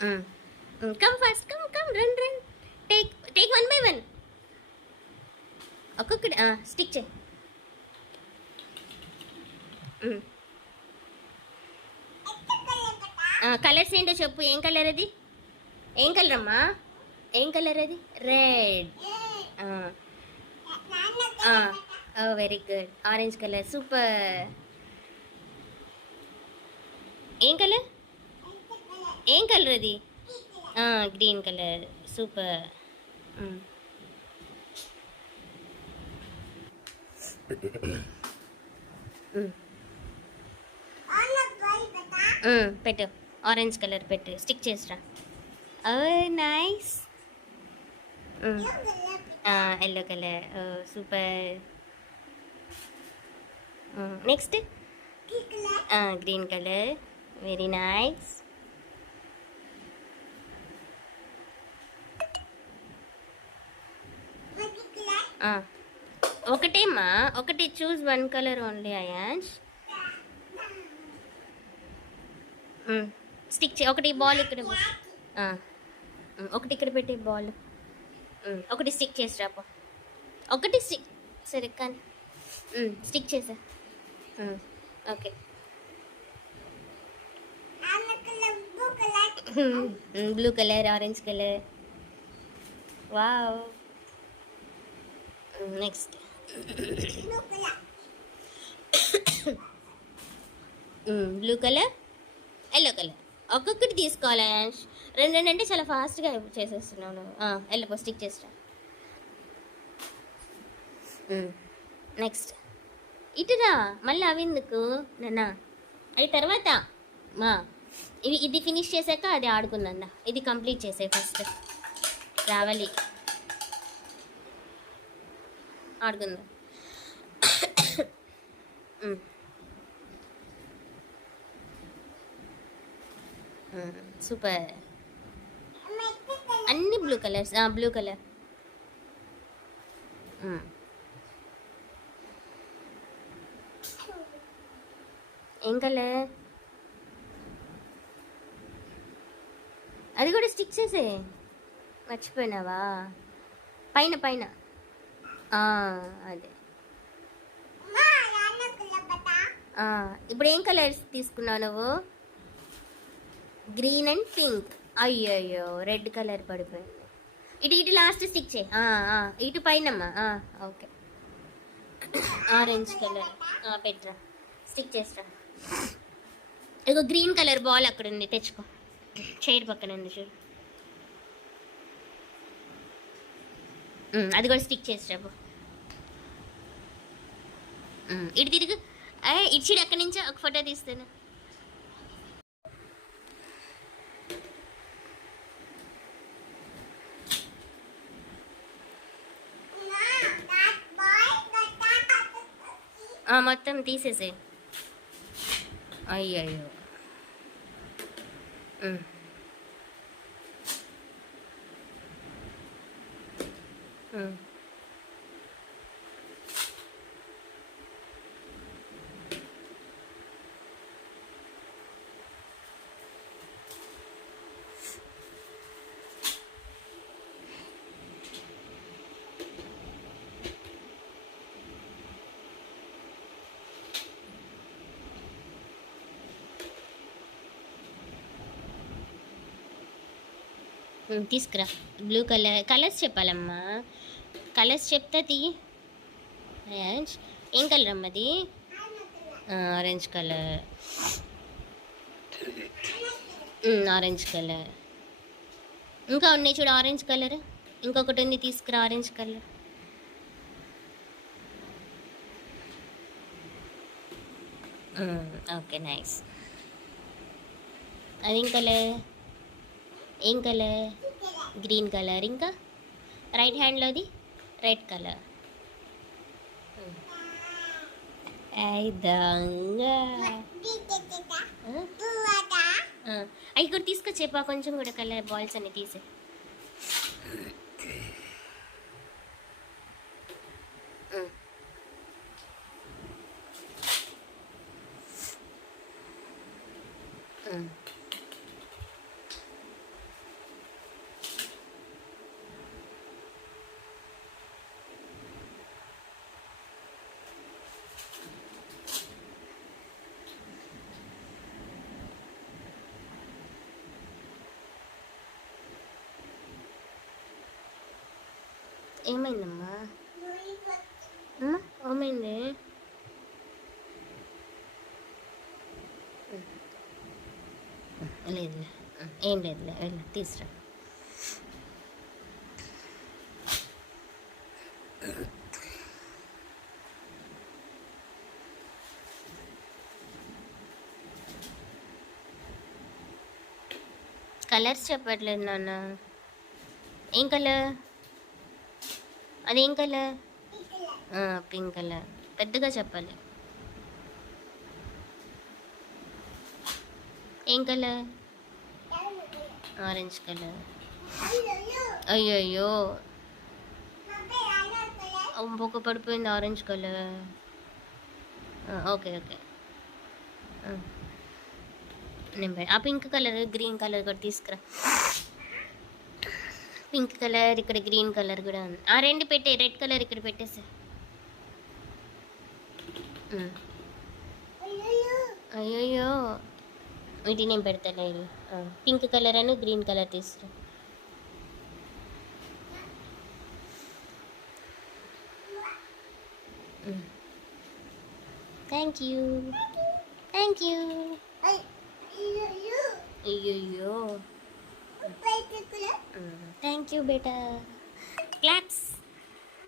Come fast, come run run. Take one by one. ఒక్కొక్కటి stick చేయి. Colours ఏంటో చెప్పు. ఏం కలర్ అది? ఏం కలర్ అమ్మా? ఏం కలర్ అది? Red. Very good. Orange colour. Super. ఏం కలర్? ఏం కలర్ అది? Green colour. సూపర్. పెట్టు. ఆరెంజ్ కలర్ పెట్టు. స్టిక్ చేసిరా. Nice. Yellow colour. Super. Next green colour. Very nice. ఒకటేమ్మా, ఒకటి. చూస్ వన్ కలర్ ఓన్లీ అయాన్స్. స్టిక్ చే. ఒకటి బాల్ ఇక్కడ, ఒకటి ఇక్కడ పెట్టి బాల్. ఒకటి స్టిక్ చేసి రాపో. ఒకటి స్టిక్. సరే కానీ స్టిక్ చేసా. Okay. Blue colour, orange colour. Wow. Next blue colour, yellow colour. ఒక్కొక్కటి తీసుకోవాలి. రెండు రెండు అంటే చాలా ఫాస్ట్గా చేసేస్తున్నావు నువ్వు. ఎల్లో స్టిక్ చేస్తా. నెక్స్ట్ ఇటురా. మళ్ళీ అవి ఎందుకు నాన్న? అది తర్వాత ఇది ఫినిష్ చేశాక అది ఆడుకుందా. ఇది కంప్లీట్ చేసే ఫస్ట్. రావాలి ఆడుకుందాం. సూపర్. అన్ని బ్లూ కలర్స్. Blue colour. ఏం కలర్? అది కూడా స్టిక్ చేసే. మర్చిపోయినావా? పైన పైన. అదే. ఇప్పుడు ఏం కలర్స్ తీసుకున్నావు నువ్వు? Green and pink. అయ్యో రెడ్ కలర్ పడిపోయింది. ఇటు లాస్ట్ స్టిక్ చేయి. ఇటు పైనమ్మా. ఓకే. ఆరెంజ్ కలర్ పెట్టరా. స్టిక్ చేస్తా. ఇగో గ్రీన్ కలర్ బాల్ అక్కడ ఉంది, తెచ్చుకో. చైర్ పక్కన ఉంది చూడు. అది కూడా స్టిక్ చేసిరాబు. ఇటు తిరుగు. ఇటు సైడ్ అక్కడి నుంచి ఒక ఫోటో తీస్తాను. మొత్తం తీసేసే. అయ్యో. తీసుకురా. Blue colour. కలర్స్ చెప్పాలమ్మా. కలర్స్ చెప్తా తీ. ఏం కలర్ అమ్మది? Orange colour. Orange colour. ఇంకా ఉన్నాయి చూడు ఆరెంజ్ కలర్. ఇంకొకటి ఉంది, తీసుకురా ఆరెంజ్ కలర్. Okay nice. అదేం కలర్? ఏం కలర్? Green colour. ఇంకా రైట్ హ్యాండ్లోది రెడ్ కలర్. అవి కూడా తీసుకొచ్చేపా. కొంచెం కూడా కలర్ బాల్స్ అన్ని తీసే. ఏమైందమ్మా? అమ్మా ఏమైంది? లేదులే, ఏం లేదులే, వెళ్ళు తీసురా. కలర్స్ చెప్పట్లేదు నాన్న. ఏం కలర్? అదేం కలర్? Pink colour. పెద్దగా చెప్పాలి. ఏం కలర్? Orange colour. అయ్యయ్యో, బొక్క పడిపోయింది ఆరెంజ్ కలర్. ఓకే ఓకే, నేను ఆ పింక్ కలర్ గ్రీన్ కలర్ కూడా తీసుకురా. పింక్ కలర్ ఇక్కడ, గ్రీన్ కలర్ కూడా ఉంది. ఆ రెండు పెట్టే, రెడ్ కలర్ ఇక్కడ పెట్టేసా. అయ్యయ్యో, ఇది నేను పెడతాను. ఇది పింక్ కలర్ అని గ్రీన్ కలర్ తీసుకురా. Thank you, thank you. అయ్యయ్యో, థ్యాంక్ యూ బేటా.